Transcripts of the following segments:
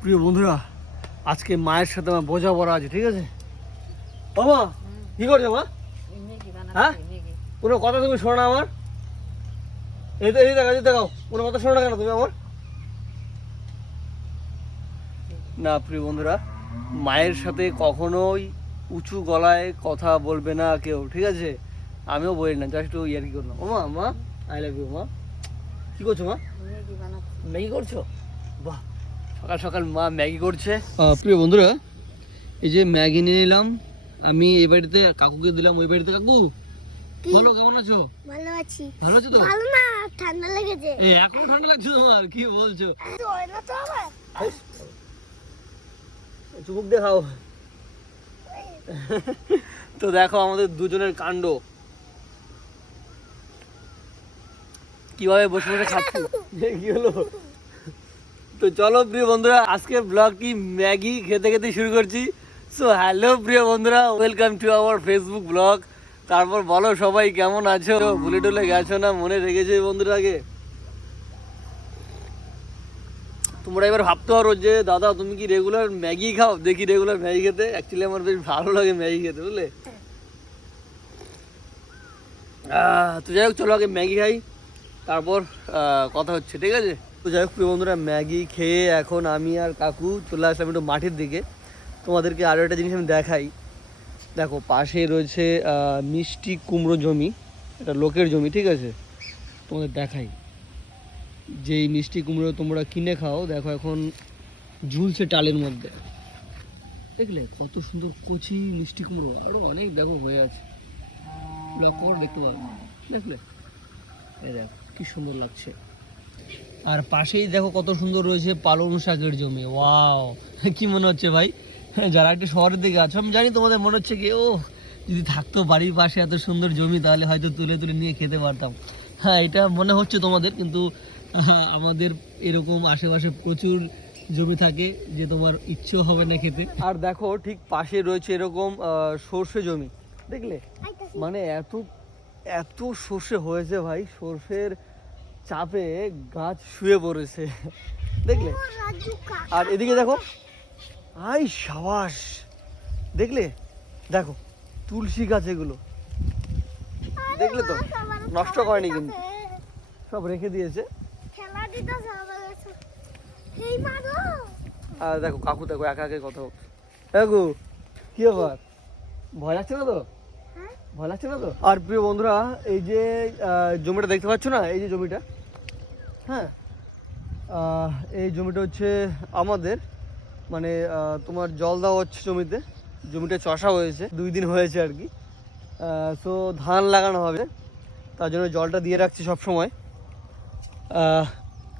প্রিয় বন্ধুরা আজকে মায়ের সাথে আমার বোঝাপড়া আছে ঠিক আছে? বাবা কি করছ মা? হ্যাঁ? কোনো কথা তুমি শোনো না আমার? এই তো এই দেখা এই দেখাও কোনো কথা শোনো না কেন তুমি আমার? না প্রিয় বন্ধুরা মায়ের সাথে কখনোই উঁচু গলায় কথা বলবে না কেউ ঠিক আছে? আমিও বলি না জাস্ট একটু ইয়ার কি করলাম। ও মা মা আই লাভ ইউ মা। কি করছ মা? ম্যাগি করছ? বাহ সকাল সকাল মা ম্যাগি করছে। প্রিয় বন্ধুরা এই যে ম্যাগি নিয়ে নিলাম আমি এই বাড়িতে কাকুকে দিলাম ওই বাড়িতে কাকু? বলো কেমন আছো? ভালো আছি। ভালো আছো তো? ভালো না ঠান্ডা লেগেছে। এই এখন ঠান্ডা লাগছে তোমার? কি বলছো? না তো আবার। চুমুক দেখাও। তো দেখো আমাদের দুজনের কাণ্ড। কীভাবে বসে বসে খাচ্ছি? কি হলো? তো চলো প্রিয় বন্ধুরা, আজকে ব্লগটি ম্যাগি খেতে খেতে শুরু করছি। সো হ্যালো প্রিয় বন্ধুরা welcome to our Facebook blog তারপর বলো সবাই কেমন আছো? ভুলে টুলে গেছো না, মনে রেখেছো বন্ধুরা আগে তোমরা এবার ভাবতে পারো যে, দাদা, তুমি কি রেগুলার ম্যাগি খাও? দেখি রেগুলার ম্যাগি খেতে। অ্যাকচুয়ালি আমার বেশ ভালো লাগে ম্যাগি খেতে, বুঝলে? তো যাই হোক, চলো আগে ম্যাগি খাই। তারপর কথা হচ্ছে, ঠিক আছে? তো যাই হোক, প্রিয় বন্ধুরা, ম্যাগি খেয়ে এখন আমি আর কাকু চলে আসলাম একটু মাঠের দিকে। তোমাদেরকে আরও একটা জিনিস আমি দেখাই। দেখো, পাশে রয়েছে মিষ্টি কুমড়ো জমি এটা লোকের জমি, ঠিক আছে? তোমাদের দেখাই। যেই মিষ্টি কুমড়ো তোমরা কিনে খাও, দেখো এখন ঝুলছে টালের মধ্যে। দেখলে কত সুন্দর কচি মিষ্টি কুমড়ো আরও অনেক দেখো হয়ে আছে। দেখতে পাবো দেখলে? এই দেখো, কি সুন্দর লাগছে। আর পাশেই দেখো কত সুন্দর রয়েছে পালং শাকের জমি। ওয়াও কি মনে হচ্ছে ভাই? যারা একটু শহরের দিকে আছো আমি জানি তোমাদের মনে হচ্ছে কি ও যদি থাকতো বাড়ির পাশে এত সুন্দর জমি তাহলে হয়তো তুলে তুলে নিয়ে খেতে পারতাম। হ্যাঁ এটা মনে হচ্ছে তোমাদের কিন্তু আমাদের এরকম আশেপাশে প্রচুর জমি থাকে যে তোমার ইচ্ছে হবে না খেতে। আর দেখো ঠিক পাশে রয়েছে এরকম সর্ষে জমি দেখলে? মানে এত এত সর্ষে হয়েছে ভাই সর্ষের চাপে গাছ শুয়ে পড়েছে। দেখলে? আর এদিকে দেখো আই সাবাস। দেখলে? দেখো তুলসী গাছ এগুলো। দেখলে তো? নষ্ট করেনি কিন্তু। সব রেখে দিয়েছে। আর দেখো কাকু দেখো একা একা কথা কাকু কি ব্যাপার? ভয় লাগছে না তো? ভয় লাগছে না তো? আর প্রিয় বন্ধুরা এই যে জমিটা দেখতে পাচ্ছ না? এই যে জমিটা হ্যাঁ? এই জমিটা হচ্ছে আমাদের মানে তোমার জল দেওয়া হচ্ছে জমিতে। জমিটা চষা হয়েছে দুই দিন হয়েছে আর কি। তো ধান লাগানো হবে। তার জন্য জলটা দিয়ে রাখছি সব সময়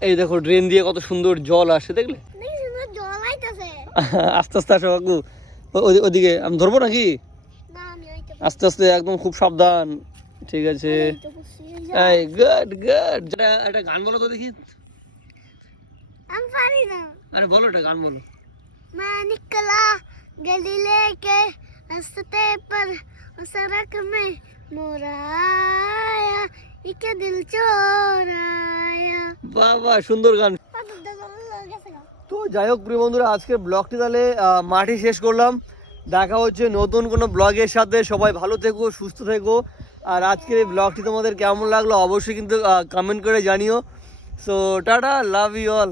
এই দেখো ড্রেন দিয়ে কত সুন্দর জল আসে দেখলে? আস্তে আস্তে আসো কাকু। ওদিকে আমি ধরবো নাকি? আস্তে আস্তে একদম খুব সাবধান ঠিক আছে তো খুশি এই গুড গুড যেটা একটা গান বলো তো দেখি আমি পারি না আরে বলো একটা গান বলো मैं निकला गली लेके रास्ते पर उस सड़क में मोरा आया इके दिल चोराया বাবা সুন্দর গান তো যাই হোক প্রিয় বন্ধুরা আজকের ব্লগটি তাহলে আহ, মাঠে শেষ করলাম দেখা হচ্ছে নতুন কোনো ব্লগের সাথে। সবাই ভালো থেকো, সুস্থ থেকো। আর আজকের এই ব্লগটি তোমাদের কেমন লাগল অবশ্যই কিন্তু কমেন্ট করে জানিও। So tata love you all